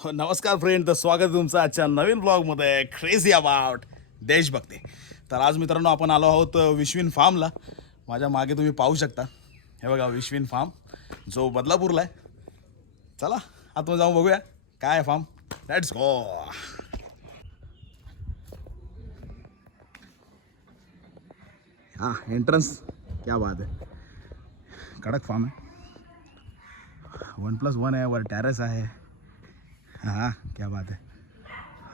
हो, नमस्कार फ्रेंड, तर स्वागत आहे तुमचं आजच्या नवीन ब्लॉगमध्ये क्रेझी अबाउट देशभक्ती. तर आज मित्रांनो आपण आलो आहोत विश्विन फार्मला. माझ्या मागे तुम्ही पाहू शकता, हे बघा विश्विन फार्म जो बदलापूरला आहे. चला आतमध्ये जाऊन बघूया काय आहे फार्म. Let's go. हाँ एंट्रेंस क्या बात है, कडक फार्म है. 1+1 आहे, वर टेरेस आहे. हाँ क्या बात है.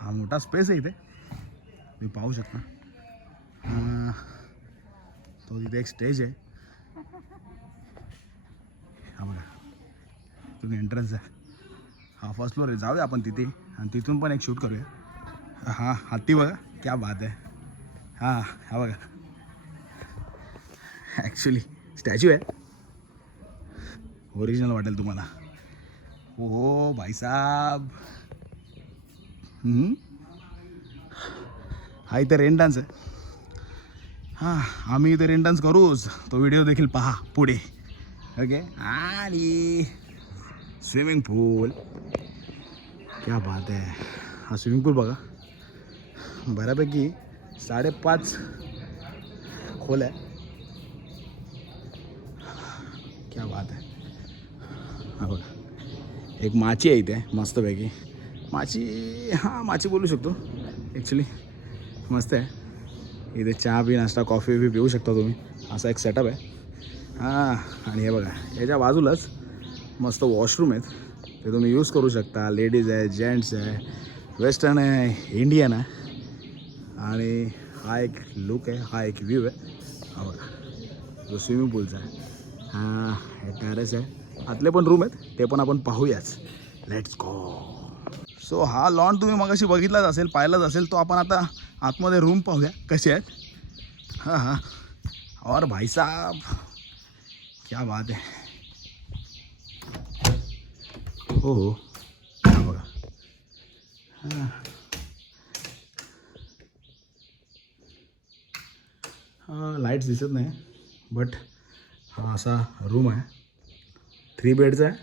हा मोठा स्पेस आहे इथे, तुम्ही पाहू शकता. तो तिथे एक स्टेज आहे. हा बघा तुम्ही एंट्रन्स आहे. हा फर्स्ट फ्लोर आहे. जाऊया आपण तिथे आणि तिथून पण एक शूट करूया. हां हत्ती बघा क्या बात आहे. हां हा बघा ॲक्च्युली स्टॅच्यू आहे. ओरिजिनल वाटेल तुम्हाला. ओ भाई साहब. हा इथे रेन डान्स आहे. हां आम्ही इथे रेन डान्स करूच, तो व्हिडिओ देखील पहा पुढे. ओके. आणि स्विमिंग पूल क्या बात आहे. हा स्विमिंग पूल बघा बऱ्यापैकी 5.5 खोल आहे. क्या बात आहे. हा बघा एक माची आहे इथे मस्तपैकी. माची, हां माची बोलू शकतो ॲक्च्युली. मस्त आहे. इथे चहा बी नाश्ता कॉफी बी पिऊ शकता तुम्ही, असा एक सेटअप आहे. हां आणि हे बघा याच्या बाजूलाच मस्त वॉशरूम आहेत, ते तुम्ही यूज करू शकता. लेडीज आहे, जेंट्स आहे, वेस्टर्न आहे, इंडियन आहे. आणि हा एक लुक आहे, हा एक व्ह्यू आहे. हा बघा जो स्विमिंग पूलचा आहे. हां हे टॅरेस आहे. आतले पण रूम आहेत, ते पण आपण पाहूयाच. Let's go. सो हा लॉन तुम्ही मगाशी बघितलाच असेल, पाहिलाच असेल. तो आपण आता आतमध्ये रूम पाहूया कसे आहेत. हां हां और भाई साहब क्या बात है. हो हो बघा. हां लाईट्स दिसत नाही बट हा असा रूम आहे. 3 बेडचा आहे.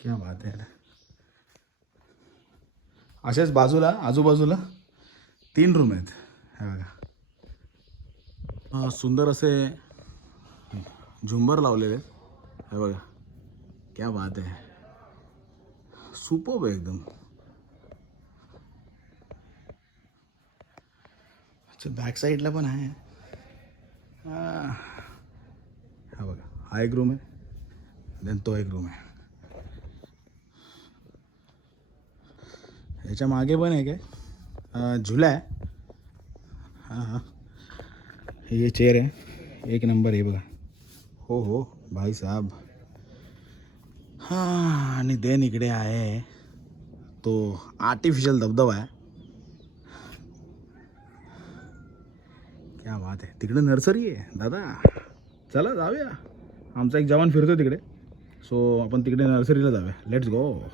क्या बात आहे. अशाच बाजूला आजूबाजूला 3 रूम आहेत. हे बघा सुंदर असे झुंबर लावलेले आहेत. हे बघा क्या बात आहे. सुपर्ब एकदम. अच्छा बॅक साईडला पण आहे. हा बघा हा एक रूम आहे, देन तो एक रूम आहे. याच्या मागे पण आहे काय झुला आहे. हां हां हे चेअर आहे, एक नंबर आहे बघा. हो हो भाई साहब. हां आणि देन इकडे आहे तो आर्टिफिशियल धबधबा आहे. क्या बात आहे. तिकडे नर्सरी आहे दादा. चला जाऊया. आमचा एक जवान फिरतो तिकडे, सो आपण तिकडे नर्सरीला जाऊया. Let's go.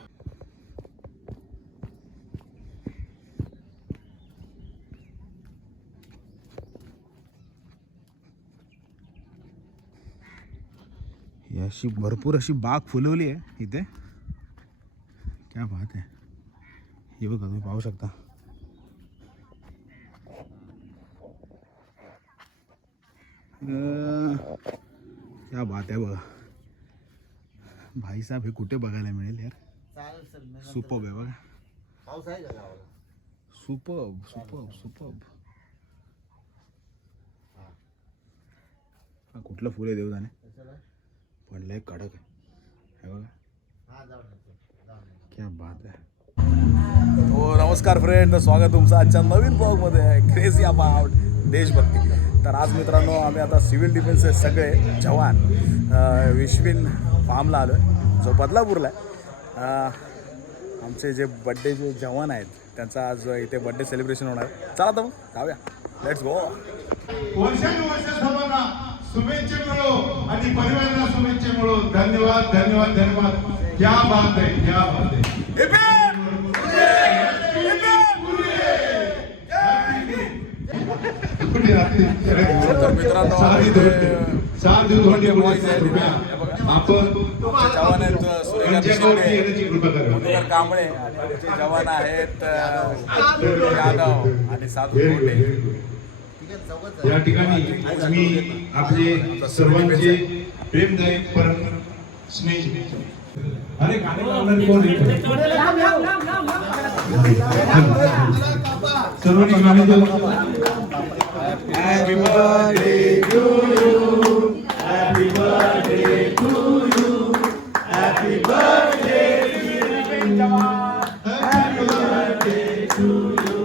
अशी भरपूर अशी बाग फुलवली आहे इथे. क्या बात आहे. हे बघा तुम्ही पाहू शकता. क्या बात आहे बघा. भाई साहब हे कुठे बघायला मिळेल यार. सुपर्ब आहे बघा. पाऊस आहे का गावाला? Superb superb superb. हा कुठलं फुल आहे देव जाणे, पण लय कडक आहे. हे बघा क्या बात आहे. हो नमस्कार फ्रेंड, स्वागत तुमचं आजच्या नवीन ब्लॉगमध्ये क्रेझी अबाउट देशभक्ती. तर आज मित्रांनो आम्ही आता सिव्हिल डिफेन्सचे सगळे जवान विश्विन फार्मला आलो आहे, जो बदलापूरला आहे. आमचे जे बड्डे जे जवान आहेत त्यांचा आज इथे बड्डे सेलिब्रेशन होणार आहे. चला तर मग जाऊया. Let's go. वर्षानुवर्ष सर्वांना शुभेच्छा मिळो आणि परिवाराला शुभेच्छा मिळो. धन्यवाद धन्यवाद धन्यवाद. क्या बात आहे, क्या बात आहे. मित्रांनो साधी धोंडी आपण आमचे जवान आहेत सुरेखा त्यांच्यावरती शिंदे, येण्याची कृपा करा. मधुकर कांबळे आणि आमचे जवान आहेत यादव आणि साधू कोटे. या ठिकाणी मी आपले सर्वांचे प्रेमदायक परम स्नेही अरे गाणे लावणारे कोण आहे? सर्वांनी गाणे देऊ. Happy birthday to you. Happy birthday to you. Happy birthday to you. Happy birthday to you.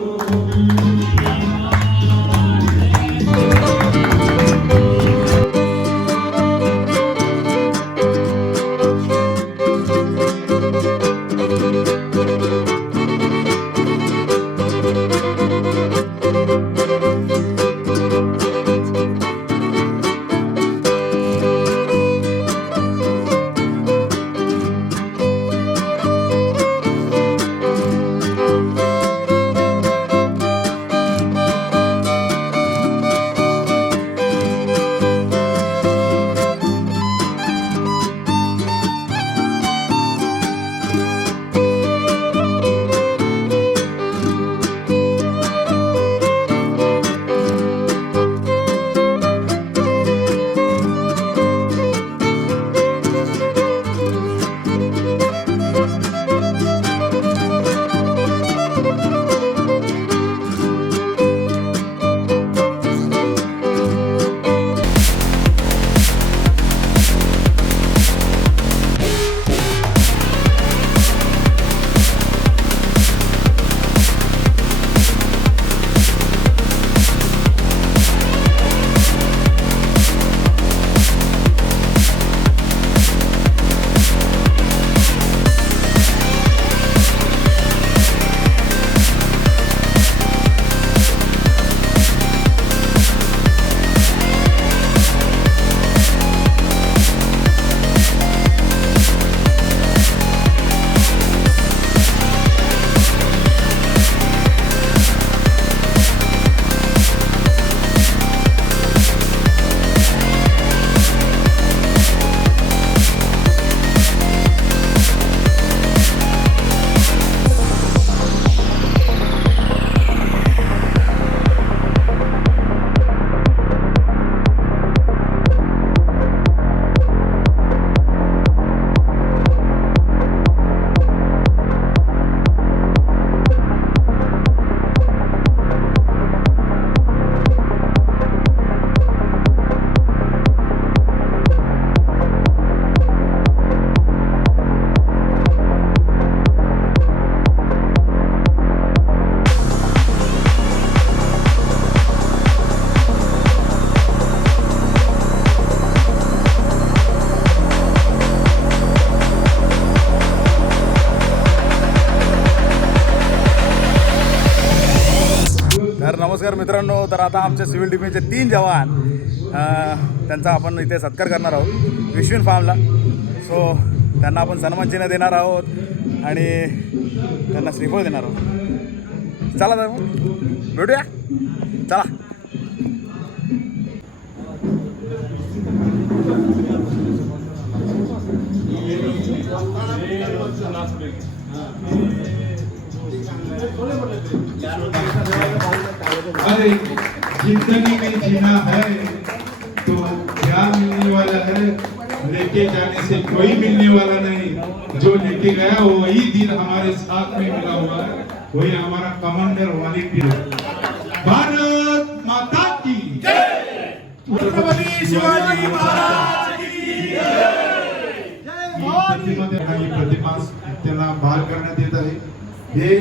तर नमस्कार मित्रांनो, तर आता आमच्या सिव्हिल डिफेन्सचे 3 जवान त्यांचा आपण इथे सत्कार करणार आहोत विश्विन फार्मला. सो त्यांना आपण सन्मान चिन्ह देणार आहोत आणि त्यांना श्रीफळ देणार आहोत. चला तर मग भेटूया, चला. अरे जिंदगी में जीना है तो क्या मिलने वाला है, लेके जाने से कोई मिलने वाला नहीं. जो लेके गया वो वही दिन हमारे साथ में मिला हुआ है, वही हमारा कमांडर वाली. भारत माता की जय. छत्रपती शिवाजी महाराज की जय. ही प्रतिमा त्यांना बहाल करण्यात येत आहे. हे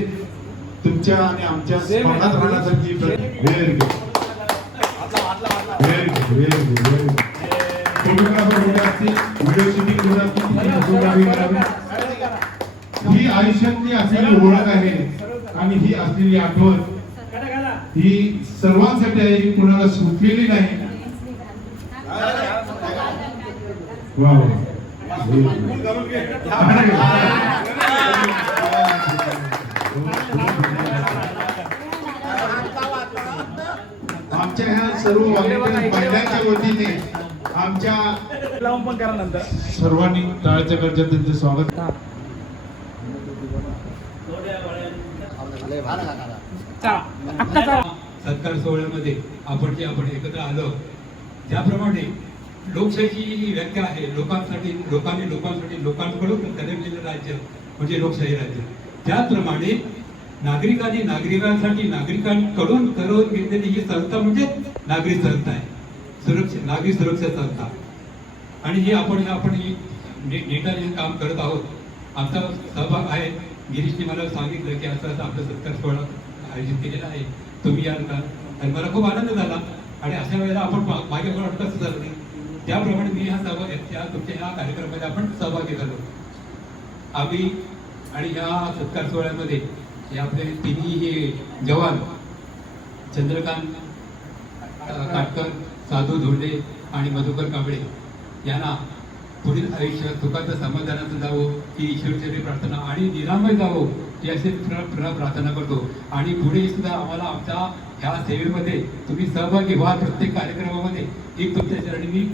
तुमच्या आणि आमच्या स्मरणात राहण्यासाठी फोटोग्राफर होते असतील, व्हिडिओ शूटिंग होत ही आयुष्यातली असलेली ओळख आहे आणि ही असलेली आठवण ही सर्वांसाठी आहे, ही कुणाला सुटलेली नाही. वा आमच्या ह्या सर्व महिलांच्या वतीने आमच्या लावून पण करा नंतर. सर्वांनी टाळ्याच्या गरजेत त्यांचे स्वागत. सत्कार सोहळ्यामध्ये आपण एकत्र आलो, ज्याप्रमाणे लोकशाहीची जी व्याख्या आहे, लोकांसाठी लोकांकडून ठरवलेलं राज्य म्हणजे लोकशाही राज्य, त्याचप्रमाणे नागरिकांकडून ठरवून घेतलेली ही संस्था म्हणजे नागरी संस्था आहे, नागरी सुरक्षा संस्था. आणि हे आपण नेटाने काम करत आहोत. आमचा सहभाग आहे. गिरीशने मला सांगितलं की असं आपलं सत्कार सोहळा आयोजित केलेला आहे, तुम्ही याल का? आणि मला खूप आनंद झाला. आणि अशा वेळेला आपण मागे कसं झालं नाही, त्याप्रमाणे मी तुमच्या ह्या कार्यक्रमामध्ये आपण सहभागी झालो. आम्ही आणि ह्या सत्कार सोहळ्यामध्ये हे आपले तिन्ही हे जवान चंद्रकांत काटकर, साधू धोंडे आणि मधुकर कांबळे यांना पुढील आयुष्यात सुखाचं समाधानाचं जावं ही ईश्वरचरणी प्रार्थना आणि निरामय जावं ही अशी प्रार्थना करतो. आणि पुढे सुद्धा आम्हाला आमच्या ह्या सेवेमध्ये तुम्ही सहभागी व्हा. प्रत्येक कार्यक्रमामध्ये एक तुमच्या चरणी मी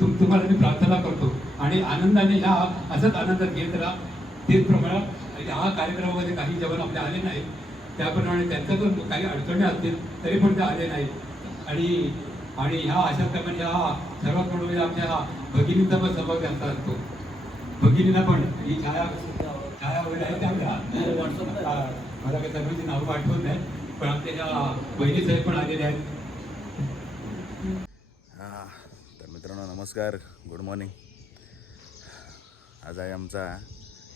तुम्हाला मी प्रार्थना करतो. आणि आनंदाने ह्या असंच आनंदात घेत राहा. तेच प्रमाणे ह्या कार्यक्रमामध्ये काही जवान आपले आले नाहीत, त्याप्रमाणे त्यांच्यातून काही अडचणी असतील तरी पण ते आले नाहीत. आणि ह्या अशा प्रमाणे ह्या सर्वात मोठं आमच्या भगिनींचा पण सहभाग असतो. भगिनींना पण ही छाया वगैरे आहे त्यामुळे मला काही सर्वांची नावं आठवत नाही, पण आमच्या ह्या बहिणी साहेब पण आलेले आहेत. तर मित्रांनो नमस्कार, गुड मॉर्निंग. आज आहे आमचा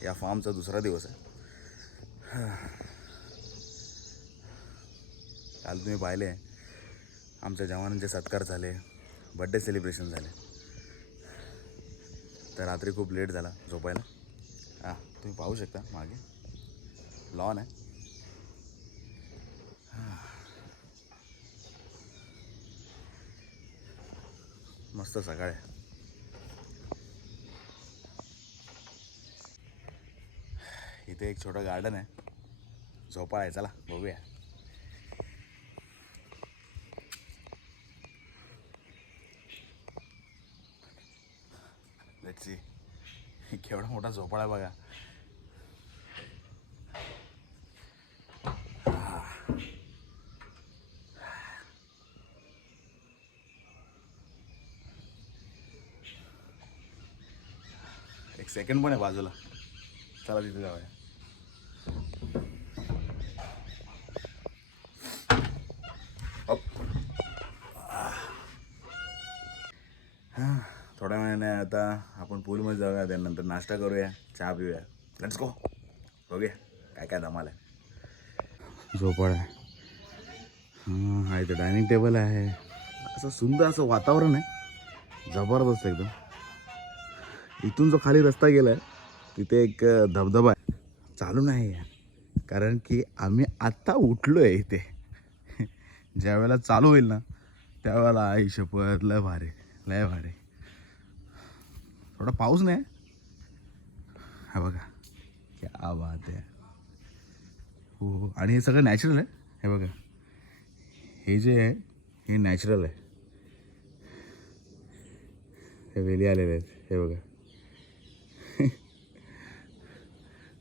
या फार्मचा दुसरा दिवस आहे. काल तुम्ही पाहिले आमच्या जवानांचे सत्कार झाले, बड्डे सेलिब्रेशन झाले. तर रात्री खूप लेट झाला झोपायला. तुम्ही पाहू शकता मागे लॉन आहे. मस्त सकाळ आहे. इथे एक छोटं गार्डन आहे, झोपाळा आहे. चला बघूया. लेट्स सी केवढा मोठा झोपाळा आहे बघा. एक सेकंड पण आहे बाजूला. चला तिथे जाऊया. थोड्या वेळाने आता आपण पूलमध्ये जाऊया, त्यानंतर नाश्ता करूया, चहा पिऊया. Let's go. बघूया काय काय धमाल आहे. झोपाळा आहे, हा इथे डायनिंग टेबल आहे. असं सुंदर असं वातावरण आहे, जबरदस्त एकदम. इथून जो खाली रस्ता गेला आहे तिथे एक धबधबा आहे. चालू नाही आहे कारण की आम्ही आत्ता उठलो आहे. इथे ज्या वेळेला चालू होईल ना त्यावेळेला आई शपथ लय भारी, लय भारी. थोडा पाऊस नाही हा बघा, क्या बात आहे. हो, आणि हे सगळं नॅचरल आहे. हे बघा, हे जे आहे हे नॅचरल आहे. हे वेली आलेले आहेत, हे बघा.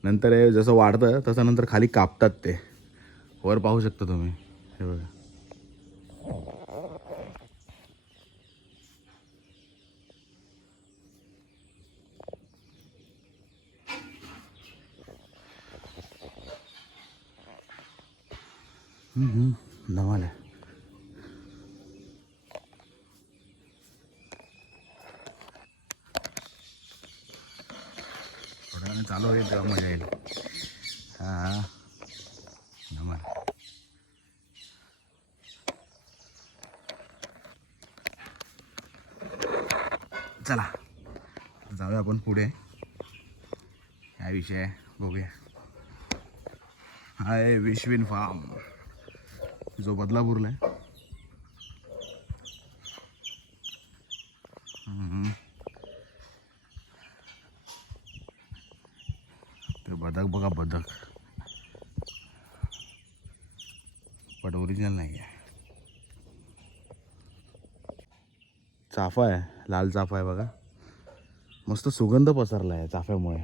नंतर हे जसं वाढतं तसं नंतर खाली कापतात ते. वर पाहू शकता तुम्ही, हे बघा. धमाल आहे. थोड्या वेळाने चालू होईल तेव्हा मजा येईल. हां धमाल. चला जाऊया आपण पुढे. काय विषय आहे बघूया. हा आहे विश्विन फार्म, जो बदलापूरला आहे. ते बदक बघा, बदक, पण ओरिजिनल नाही आहे. चाफा आहे, लाल चाफा आहे बघा. मस्त सुगंध पसरला आहे चाफ्यामुळे.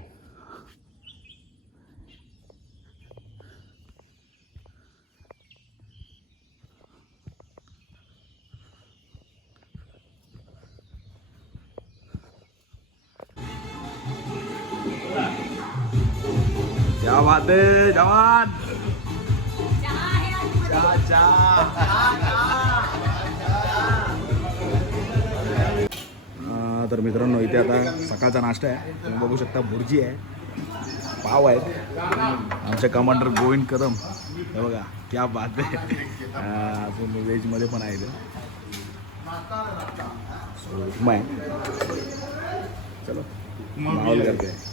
क्या बात है जवान. चहा तर मित्रांनो इथे आता सकाळचा नाश्ता आहे. तुम्ही बघू शकता भुर्जी आहे, पाव आहेत. आमचे कमांडर गोविंद कदम हे बघा क्या बात आहे. अजून व्हेजमध्ये पण आहे ते उपमा आहे. चलो माहोल करते हैं.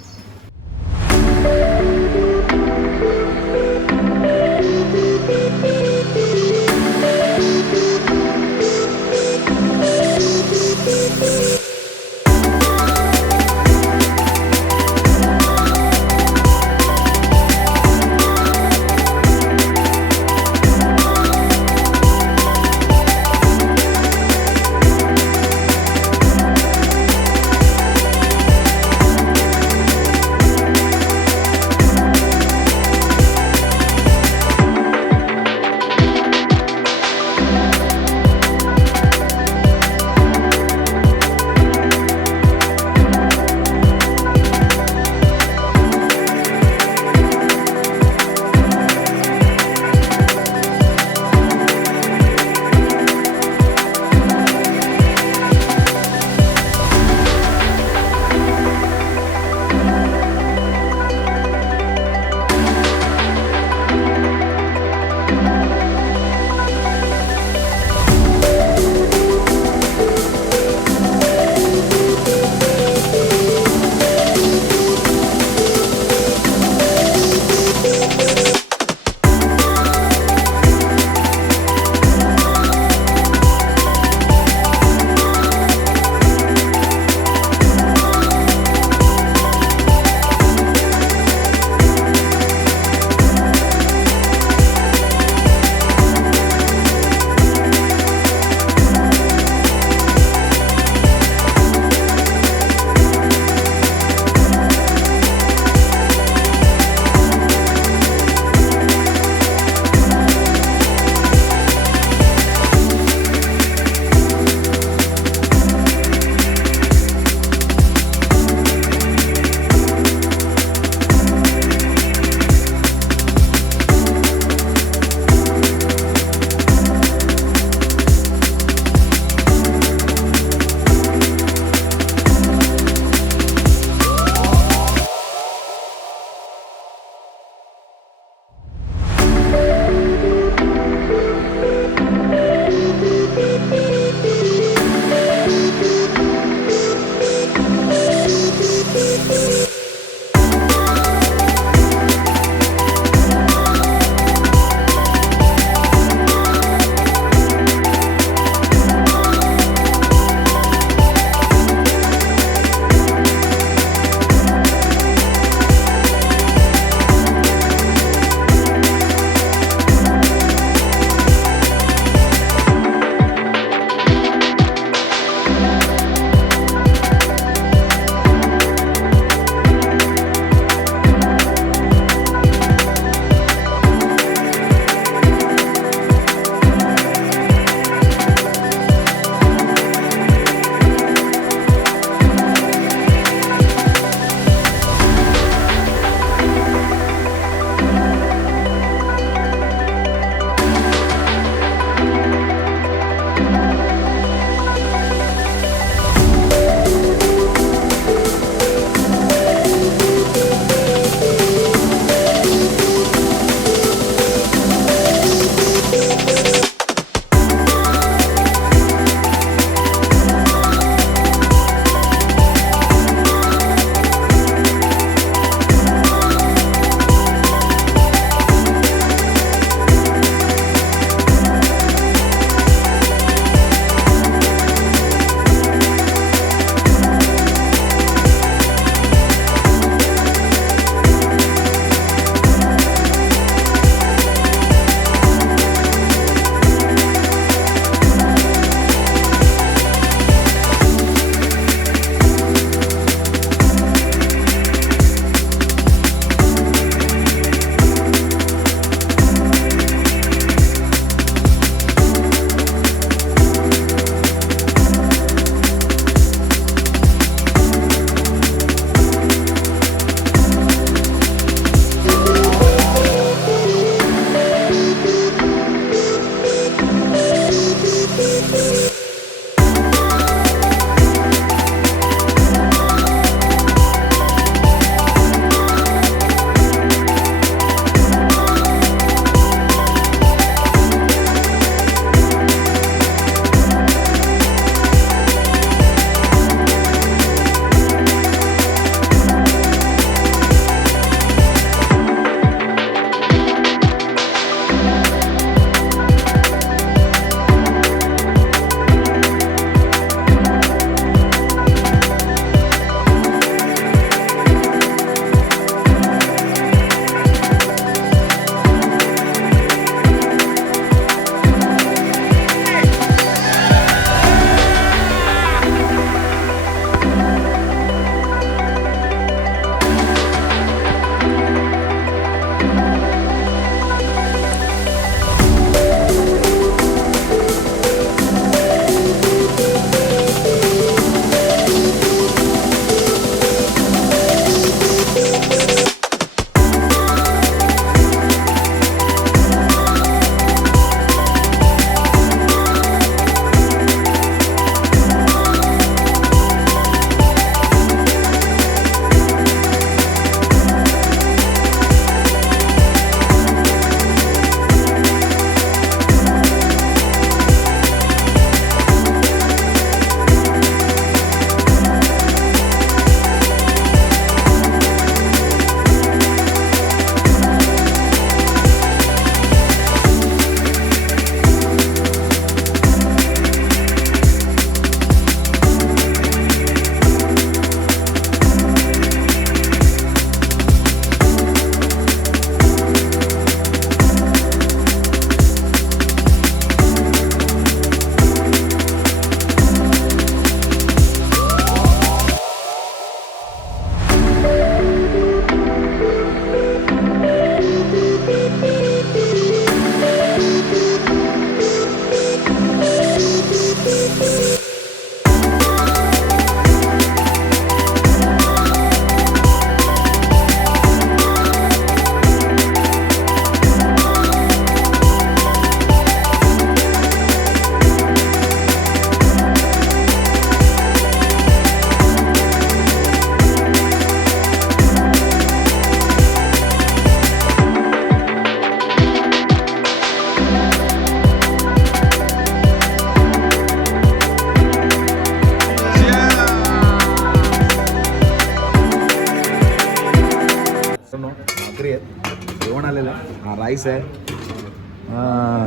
मित्रांनो भाकरी आहेत, जेवण आलेलं आहे, हा राईस आहे,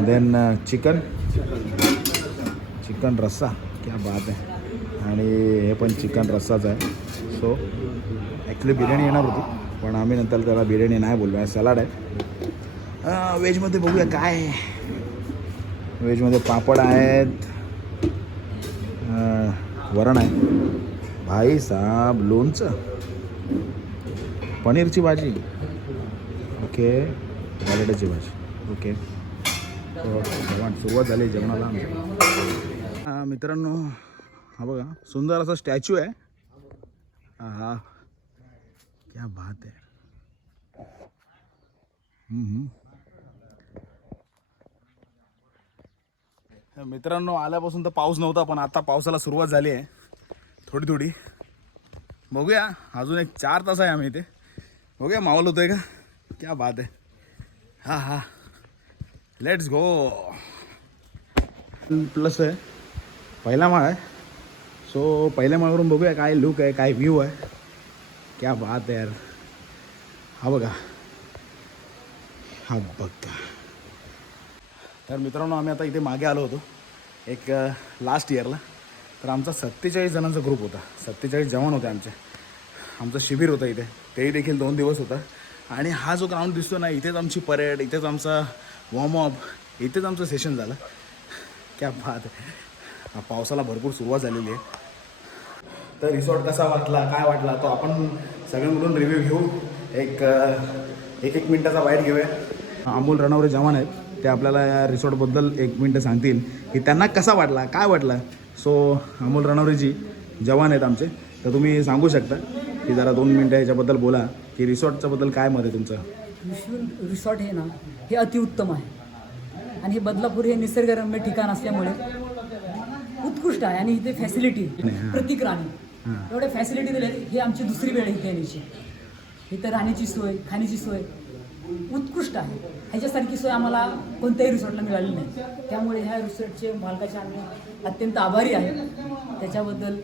देन चिकन रस्सा, क्या बात आहे, आणि हे पण चिकन रस्साच आहे. सो ॲक्च्युली बिर्याणी येणार होती पण आम्ही नंतर त्याला बिर्याणी नाही बोललो आहे, सलाड आहे. व्हेजमध्ये बघूया काय आहे. व्हेजमध्ये पापड आहेत, वरण आहे, भाई साहब लोणचं, पनीरची भाजी, ओके, बटाट्याची भाजी, ओके. जेवण सुरुवात झाली जेवणाला. मित्रांनो हा बघा सुंदर असा स्टॅच्यू आहे. हा क्या बात आहे. मित्रांनो आल्यापासून तर पाऊस नव्हता पण आता पावसाला सुरुवात झाली आहे थोडी थोडी. बघूया अजून एक 4 तास आहे आम्ही इथे, बघूया माहोल होतोय का. क्या बात आहे. हा हा लेट्स गो. प्लस आहे, पहिला माळ आहे. सो पहिल्या माळवरून बघूया काय लुक आहे, काय व्ह्यू आहे. क्या बात आहे यार. हा बघा, हा बघा. तर मित्रांनो आम्ही आता इथे मागे आलो होतो एक लास्ट इयरला. तर आमचा 47 जणांचा ग्रुप होता, 47 जवान होते आमचे. आमचं शिबिर होतं इथे, तेही देखील 2 दिवस होता. आणि हा जो ग्राउंड दिसतो ना, इथेच आमची परेड, इथेच आमचा वॉर्मअप, इथेच आमचं सेशन झालं. क्या बात आहे. पावसाला भरपूर सुरुवात झालेली आहे. तर रिसॉर्ट कसा वाटला, काय वाटला, तो आपण सगळे मिळून रिव्ह्यू घेऊ. एक मिनटाचा बाईट घेऊया. अमोल रणवरे जवान आहेत, ते आपल्याला या रिसॉर्टबद्दल 1 मिनटं सांगतील की त्यांना कसा वाटला, काय वाटला. सो अमोल रणवरेजी जवान आहेत आमचे, तर तुम्ही सांगू शकता की जरा 2 मिनटं याच्याबद्दल बोला की रिसॉर्टच्याबद्दल काय मत आहे तुमचं. रिसॉर्ट हे ना हे अतिउत्तम आहे आणि हे बदलापूर हे निसर्गरम्य ठिकाण असल्यामुळे उत्कृष्ट आहे. आणि इथे फॅसिलिटी प्रत्येक राणी एवढ्या फॅसिलिटी दिल्या. हे आमची दुसरी वेळ इथे येण्याची. इथं राहण्याची सोय, खाण्याची सोय उत्कृष्ट आहे. ह्याच्यासारखी सोय आम्हाला कोणत्याही रिसॉर्टला मिळाली नाही. त्यामुळे ह्या रिसॉर्टचे मालकाचे आम्ही अत्यंत आभारी आहे. त्याच्याबद्दल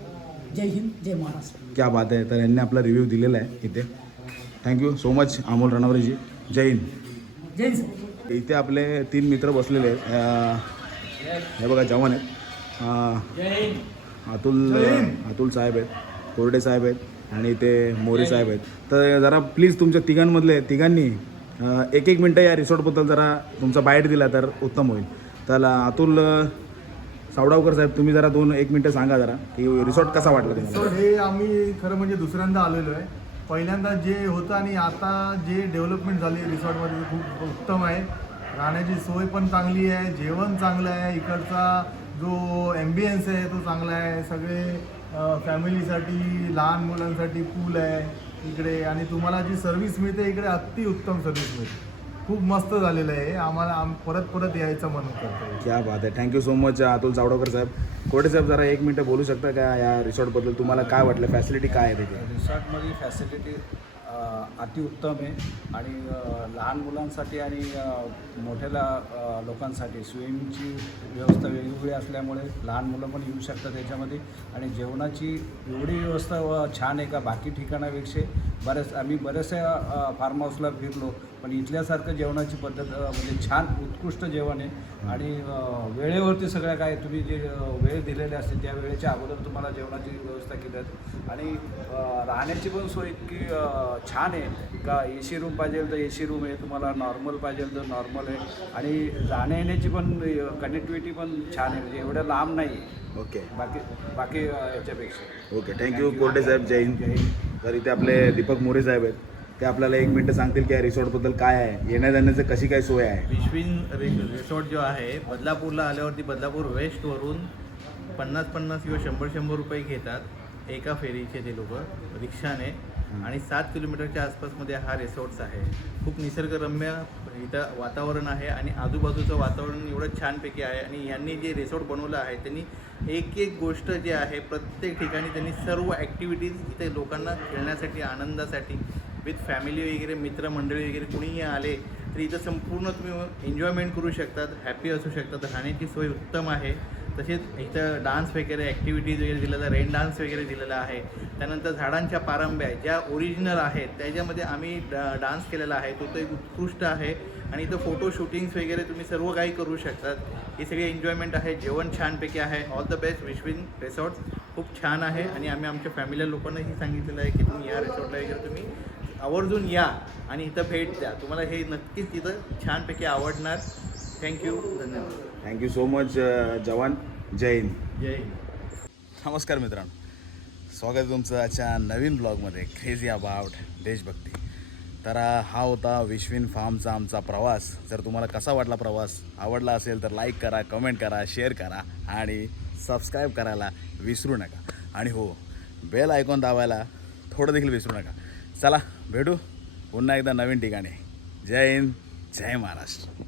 जय हिंद, जय महाराष्ट्र. क्या बात आहे. तर यांनी आपला रिव्ह्यू दिलेला आहे इथे. थँक्यू सो मच अमोल रणवरेजी. जय हिंद. जय हिंद. इथे आपले 3 मित्र बसलेले आहेत. हे बघा जवान आहेत. अतुल साहेब आहेत, कोरडे साहेब आहेत आणि ते मोरे साहेब आहेत. तर जरा प्लीज तुमच्या तिघांनी 1 मिनटं या रिसॉर्टबद्दल जरा तुमचा बाईट दिला तर उत्तम होईल. तर अतुल सावडावकर साहेब, तुम्ही जरा 1 मिनटं सांगा जरा की रिसॉर्ट कसा वाटला तुम्हाला. रिसॉर्ट हे आम्ही खरं म्हणजे दुसऱ्यांदा आलेलो आहे. पहिल्यांदा जे होतं आणि आता जे डेव्हलपमेंट झाली रिसॉर्टमध्ये खूप उत्तम आहे. राहण्याची सोय पण चांगली आहे, जेवण चांगलं आहे, इकडचा जो ॲम्बियन्स आहे तो चांगला आहे. सगळे फॅमिलीसाठी, लहान मुलांसाठी पूल आहे इकडे आणि तुम्हाला जी सर्व्हिस मिळते इकडे अतिउत्तम सर्व्हिस मिळते. खूप मस्त झालेलं आहे. आम्हाला परत यायचं मन करतं. क्या बात आहे. थँक्यू सो मच अतुल सावडावकर साहेब. कोरडे साहेब जरा 1 मिनटं बोलू शकता का या रिसॉर्टबद्दल, तुम्हाला काय वाटलं, फॅसिलिटी काय आहे त्याची. रिसॉर्टमध्ये फॅसिलिटी अतिउत्तम आहे आणि लहान मुलांसाठी आणि मोठ्या लोकांसाठी स्विमिंगची व्यवस्था वेगवेगळी असल्यामुळे लहान मुलं पण येऊ शकतात त्याच्यामध्ये. आणि जेवणाची एवढी व्यवस्था छान आहे का बाकी ठिकाणापेक्षा आम्ही बऱ्याचशा फार्म हाऊसला फिरलो पण इथल्यासारखं जेवणाची पद्धत म्हणजे छान उत्कृष्ट जेवण आहे. आणि वेळेवरती सगळ्या काय तुम्ही जे वेळ दिलेले असते त्या वेळेच्या अगोदर तुम्हाला जेवणाची व्यवस्था केली आहे. आणि राहण्याची पण सोय इतकी छान आहे का AC रूम पाहिजे तर AC रूम आहे, तुम्हाला नॉर्मल पाहिजे तर नॉर्मल आहे. आणि जाण्या येण्याची पण कनेक्टिव्हिटी पण छान आहे, म्हणजे एवढं लांब नाही आहे. ओके बाकी याच्यापेक्षा. ओके थँक्यू कोरडे साहेब. जय हिंद. तर इथे आपले दीपक मोरे साहेब आहेत, ते आपल्याला 1 मिनटं सांगतील की या रिसॉर्टबद्दल काय आहे, येण्या जाण्याचं कशी काय सोय आहे. विश्विन रिसॉर्ट जो आहे बदलापूरला आल्यावरती बदलापूर वेस्टवरून 50 किंवा 100 रुपये घेतात एका फेरीचे ते लोक रिक्षाने. आणि 7 किलोमीटरच्या आसपासमध्ये हा रिसॉर्ट्स आहे. खूप निसर्गरम्य इथं वातावरण आहे आणि आजूबाजूचं वातावरण एवढं छानपैकी आहे. आणि यांनी जे रिसॉर्ट बनवलं आहे त्यांनी एक गोष्ट जे आहे प्रत्येक ठिकाणी त्यांनी सर्व ॲक्टिव्हिटीज इथे लोकांना खेळण्यासाठी, आनंदासाठी विथ फॅमिली वगैरे, मित्रमंडळी वगैरे कुणीही आले तर इथं संपूर्ण तुम्ही एन्जॉयमेंट करू शकतात, हॅपी असू शकतात. राहण्याची सोय उत्तम आहे. तसेच इथं डान्स वगैरे ॲक्टिव्हिटीज वगैरे दिलेला, रेन डान्स वगैरे दिलेला आहे. त्यानंतर झाडांच्या पारंब्या ज्या ओरिजिनल आहेत त्याच्यामध्ये आम्ही डान्स केलेला आहे, तो एक उत्कृष्ट आहे. आणि इथं फोटो शूटिंग्स वगैरे तुम्ही सर्व काही करू शकतात. ही सगळी एन्जॉयमेंट आहे. जेवण छानपैकी आहे. ऑल द बेस्ट विश्विन रिसॉर्ट्स, खूप छान आहे. आणि आम्ही आमच्या फॅमिली लोकांनाही सांगितलेलं आहे की तुम्ही या रिसॉर्टला वगैरे तुम्ही आवर्जून या आणि इथं भेट द्या. तुम्हाला हे नक्कीच तिथं छानपैकी आवडणार. थँक्यू, धन्यवाद. थँक्यू सो मच जवान. जय हिंद. जय हिंद. नमस्कार मित्रांनो, स्वागत आहे तुमचं आजच्या नवीन ब्लॉगमध्ये क्रेझी अबाउट देशभक्ती. तर हा होता विश्विन फार्मचा आमचा प्रवास. जर तुम्हाला कसा वाटला प्रवास, आवडला असेल तर लाईक करा, कमेंट करा, शेअर करा आणि सबस्क्राईब करायला विसरू नका. आणि हो, बेल आयकॉन दाबायला थोडं देखील विसरू नका. चला भेटू पुन्हा एकदा नवीन ठिकाणी. जय हिंद, जय महाराष्ट्र.